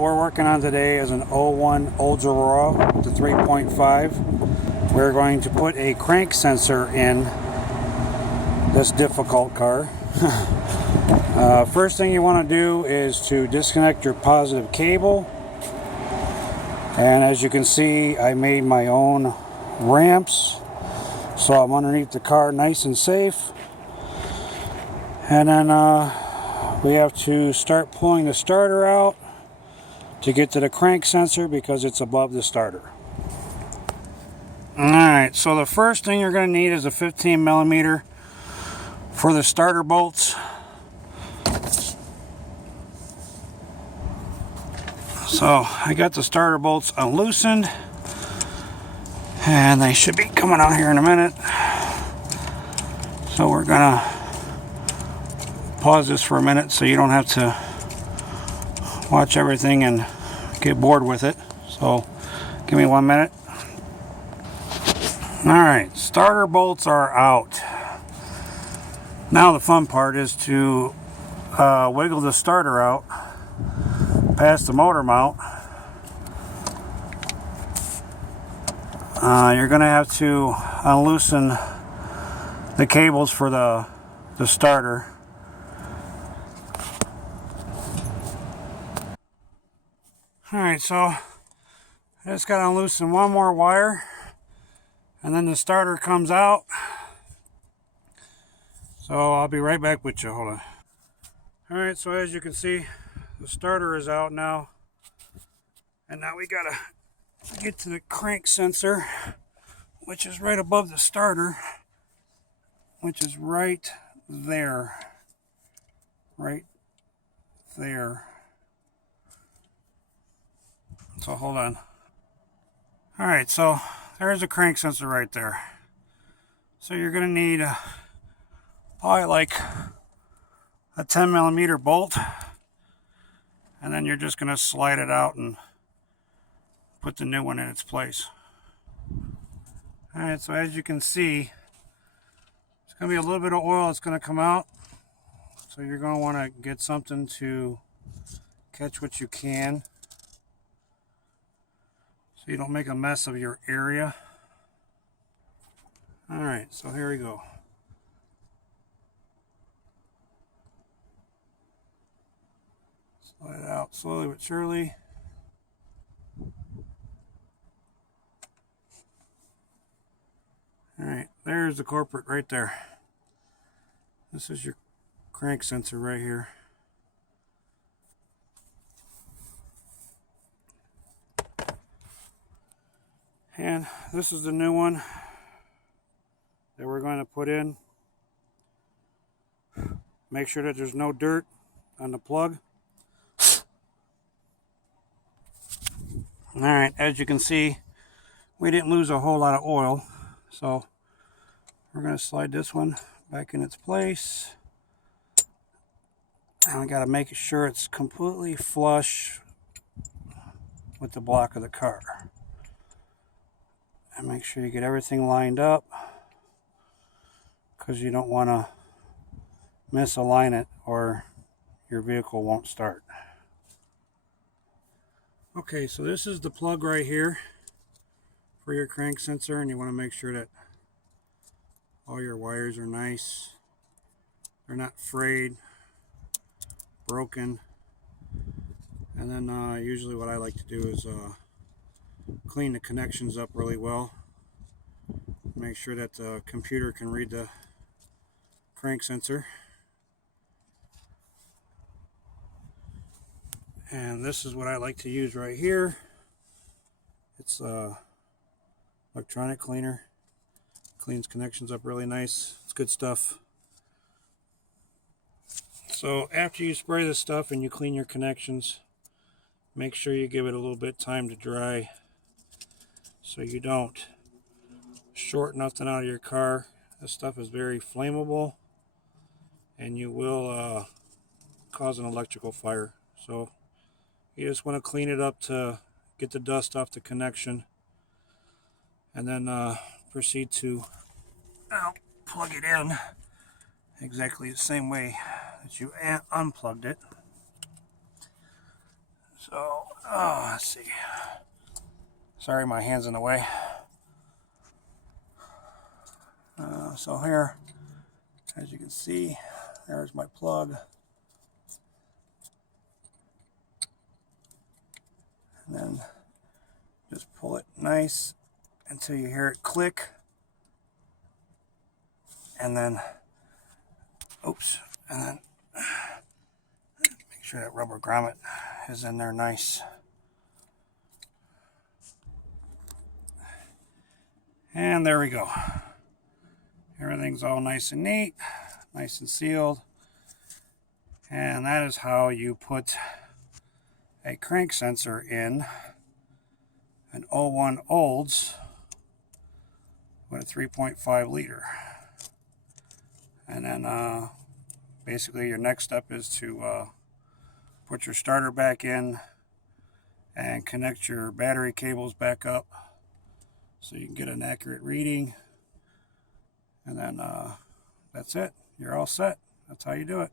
what we're working on today is an 01 Olds Aurora with the 3.5. We're going to put a crank sensor in this difficult car. First thing you want to do is to disconnect your positive cable. And as you can see, I made my own ramps. So I'm underneath the car nice and safe. And then we have to start pulling the starter out to get to the crank sensor because it's above the starter. Alright, so the first thing you're going to need is a 15 millimeter for the starter bolts. So I got the starter bolts unloosened and they should be coming out here in a minute. So we're going to pause this for a minute so you don't have to watch everything and get bored with it. So give me 1 minute. Alright, starter bolts are out. Now the fun part is to wiggle the starter out past the motor mount. You're going to have to unloosen the cables for the starter. Alright, so I just got to unloosen one more wire and then the starter comes out. So I'll be right back with you. Hold on. Alright, so as you can see, the starter is out now. And now we got to get to the crank sensor, which is right above the starter, which is right there. Right there. So hold on. Alright, so there's a crank sensor right there. So you're going to need probably like a 10 millimeter bolt. And then you're just going to slide it out and put the new one in its place. Alright, so as you can see, it's going to be a little bit of oil that's going to come out. So you're going to want to get something to catch what you can, so you don't make a mess of your area. Alright, so here we go. Slide it out slowly but surely. Alright, there's the culprit right there. This is your crank sensor right here. And this is the new one that we're going to put in. Make sure that there's no dirt on the plug. Alright, as you can see, we didn't lose a whole lot of oil. So we're going to slide this one back in its place. And we got to make sure it's completely flush with the block of the car. And make sure you get everything lined up, because you don't want to misalign it or your vehicle won't start. Okay, so this is the plug right here for your crank sensor, and you want to make sure that all your wires are nice. They're not frayed, broken. And then usually what I like to do is clean the connections up really well. Make sure that the computer can read the crank sensor. And this is what I like to use right here. It's electronic cleaner. Cleans connections up really nice. It's good stuff. So after you spray this stuff and you clean your connections, make sure you give it a little bit time to dry so you don't short nothing out of your car. This stuff is very flammable and you will cause an electrical fire. So you just want to clean it up to get the dust off the connection, and then proceed to plug it in exactly the same way that you unplugged it. So, let's see. Sorry, my hand's in the way. So here, as you can see, there's my plug. And then just pull it nice until you hear it click. And then, oops, and then make sure that rubber grommet is in there nice. And there we go. Everything's all nice and neat, nice and sealed. And that is how you put a crank sensor in an 01 Olds with a 3.5 liter. And then basically your next step is to put your starter back in and connect your battery cables back up so you can get an accurate reading. And then that's it. You're all set. That's how you do it.